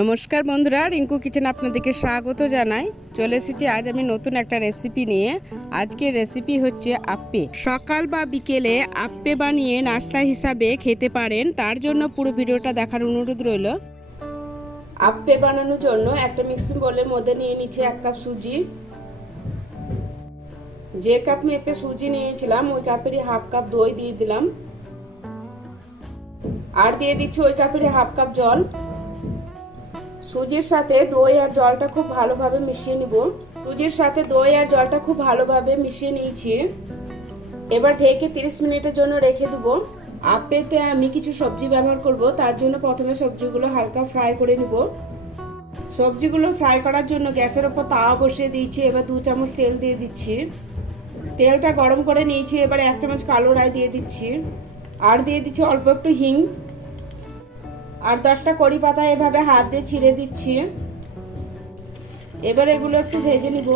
নমস্কার বন্ধুরা, রিঙ্কু কিচেন আপনাদেরকে স্বাগত জানাই। চলে এসেছি, আজ আমি নতুন একটা রেসিপি নিয়ে। আজকের রেসিপি হচ্ছে আপ্পে সকাল বা বিকেলে আপ্পে বানিয়ে নাস্তা হিসাবে খেতে পারেন। তার জন্য পুরো ভিডিওটা দেখার অনুরোধ রইল। আপ্পে বানানোর জন্য একটা মিক্সিং বোলের মধ্যে নিয়ে নিচ্ছি এক কাপ সুজি। যে কাপ মেপে সুজি নিয়েছিলাম, ওই কাপেরই হাফ কাপ দই দিয়ে দিলাম। আর দিয়ে দিচ্ছি ওই কাপেরই হাফ কাপ জল। সুজির সাথে দই আর জলটা খুব ভালোভাবে মিশিয়ে নিব। সুজির সাথে দই আর জলটা খুব ভালোভাবে মিশিয়ে নিয়েছি। এবার ঢেকে তিরিশ মিনিটের জন্য রেখে দেবো। আপেতে আমি কিছু সবজি ব্যবহার করব, তার জন্য প্রথমে সবজিগুলো হালকা ফ্রাই করে নিব। সবজিগুলো ফ্রাই করার জন্য গ্যাসের ওপর তাওয়া বসিয়ে দিয়েছি, এবার দু চামচ তেল দিয়ে দিচ্ছি। তেলটা গরম করে নিয়েছি, এবার এক চামচ কালো রাই দিয়ে দিচ্ছি। আর দিয়ে দিচ্ছি অল্প একটু হিং। আর দশটা কড়ি পাতা এভাবে হাত দিয়ে ছিঁড়ে দিচ্ছি। এবার এগুলো একটু ভেজে নিব।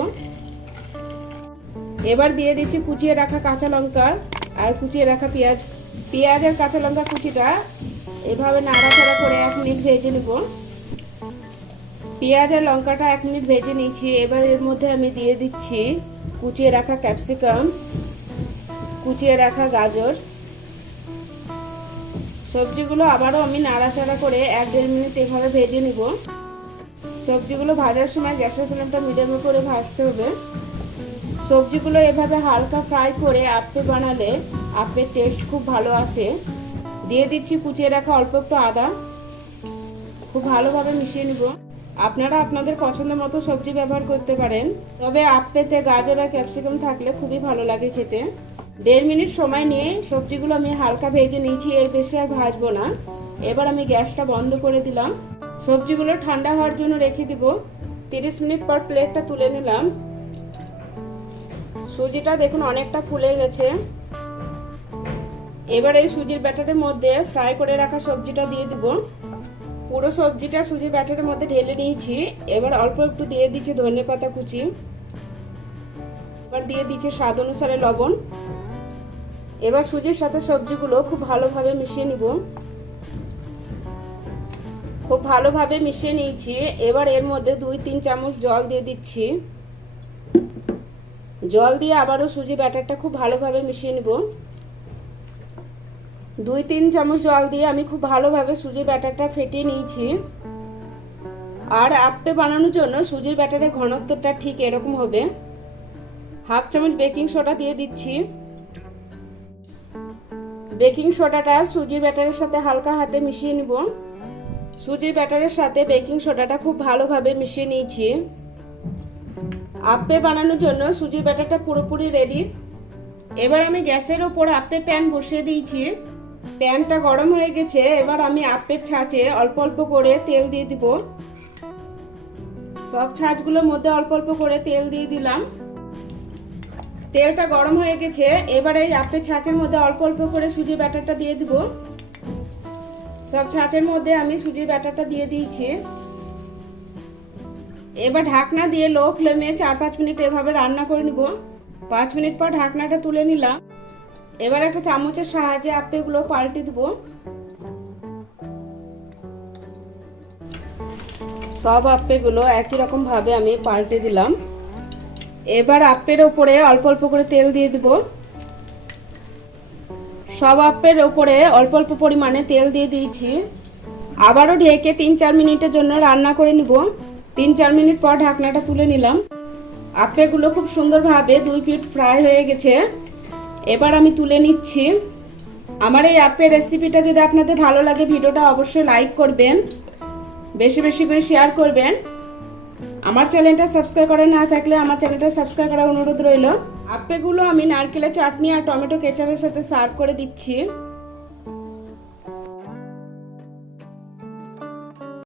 এবার দিয়ে দিচ্ছি কুচিয়ে রাখা কাঁচা লঙ্কা আর কুচিয়ে রাখা পেঁয়াজ। পেঁয়াজ আর কাঁচা লঙ্কা কুচিটা এভাবে নাড়াচাড়া করে এক মিনিট ভেজে নেব। পেঁয়াজ আর লঙ্কাটা এক মিনিট ভেজে নিয়েছি। এবার এর মধ্যে আমি দিয়ে দিচ্ছি কুচিয়ে রাখা ক্যাপসিকাম, কুচিয়ে রাখা গাজর। সবজিগুলো আবারও আমি নাড়াচাড়া করে এক দেড় মিনিট এভাবে ভেজে নিব। সবজিগুলো ভাজার সময় গ্যাসের ফ্লেমটা মিডিয়ামে করে ভাজতে হবে। সবজিগুলো এভাবে হালকা ফ্রাই করে আপে বানালে আপের টেস্ট খুব ভালো আসে। দিয়ে দিচ্ছি কুচিয়ে রাখা অল্প একটু আদা। খুব ভালোভাবে মিশিয়ে নিব। আপনারা আপনাদের পছন্দ মতো সবজি ব্যবহার করতে পারেন। তবে আপেতে গাজর আর ক্যাপসিকাম থাকলে খুবই ভালো লাগে খেতে। দেড় মিনিট সময় নিয়ে সবজিগুলো আমি হালকা ভেজে নিয়েছি, এর বেশি আর ভাজবো না। এবার আমি গ্যাসটা বন্ধ করে দিলাম। সবজিগুলো ঠান্ডা হওয়ার জন্য রেখে দিব। তিরিশ মিনিট পর প্লেটটা তুলে নিলাম। সুজিটা দেখুন অনেকটা ফুলে গেছে। এবার এই সুজির ব্যাটারের মধ্যে ফ্রাই করে রাখা সবজিটা দিয়ে দিব। পুরো সবজিটা সুজির ব্যাটারের মধ্যে ঢেলে নিয়েছি। এবার অল্প একটু দিয়ে দিচ্ছি ধনে পাতা কুচি। এবার দিয়ে দিচ্ছি স্বাদ অনুসারে লবণ। এবার সুজির সাথে সবজিগুলো খুব ভালোভাবে মিশিয়ে নিব। খুব ভালোভাবে মিশিয়ে নিয়েছি। এবার এর মধ্যে দুই, তিন চামচ জল দিয়ে দিচ্ছি। জল দিয়ে আবারও সুজি ব্যাটারটা খুব ভালোভাবে মিশিয়ে নিব। দুই, তিন চামচ জল দিয়ে আমি খুব ভালোভাবে সুজির ব্যাটারটা ফেটিয়ে নিয়েছি। আর আপ্পে বানানোর জন্য সুজির ব্যাটারের ঘনত্বটা ঠিক এরকম হবে। হাফ চামচ বেকিং সোডা দিয়ে দিচ্ছি। বেকিং সোডাটা সুজির ব্যাটারের সাথে হালকা হাতে মিশিয়ে নিব। সুজির ব্যাটারের সাথে বেকিং সোডাটা খুব ভালোভাবে মিশিয়ে নিয়েছি। আপে বানানোর জন্য সুজির ব্যাটারটা পুরোপুরি রেডি এবার আমি গ্যাসের ওপর আপ্পে প্যান বসিয়ে দিয়েছি। প্যানটা গরম হয়ে গেছে, এবার আমি আপের ছাঁচে অল্প অল্প করে তেল দিয়ে দিব। সব ছাঁচগুলোর মধ্যে অল্প অল্প করে তেল দিয়ে দিলাম। তেলটা গরম হয়ে গেছে, এবার আপের ছাঁচের মধ্যে অল্প অল্প করে সুজির ব্যাটারটা দিয়ে দিব। সব ছাঁচের মধ্যে আমি সুজির ব্যাটারটা দিয়ে দিয়েছি। এবার ঢাকনা দিয়ে লো ফ্লেমে চার পাঁচ মিনিট এভাবে রান্না করে নিব। পাঁচ মিনিট পর ঢাকনাটা তুলে নিলাম। এবার একটা চামচের সাহায্যে আপেগুলো পাল্টে দিব। সব আপেগুলো একই রকম ভাবে আমি পাল্টে দিলাম। এবার আপের ওপরে অল্প অল্প করে তেল দিয়ে দিব। সব আপের ওপরে অল্প অল্প পরিমাণে তেল দিয়ে দিয়েছি। আবারও ঢেকে তিন চার মিনিটের জন্য রান্না করে নিব। তিন চার মিনিট পর ঢাকনাটা তুলে নিলাম। আপেগুলো খুব সুন্দরভাবে দুই ফিট ফ্রাই হয়ে গেছে। এবার আমি তুলে নিচ্ছি। আমার এই আপের রেসিপিটা যদি আপনাদের ভালো লাগে, ভিডিওটা অবশ্যই লাইক করবেন, বেশি বেশি করে শেয়ার করবেন। আমার চ্যানেলটা সাবস্ক্রাইব করা না থাকলে আমার চ্যানেলটা সাবস্ক্রাইব করার অনুরোধ রইল। আপেগুলো আমি নারকেলের চাটনি আর টমেটো কেচাপের সাথে সার্ভ করে দিচ্ছি।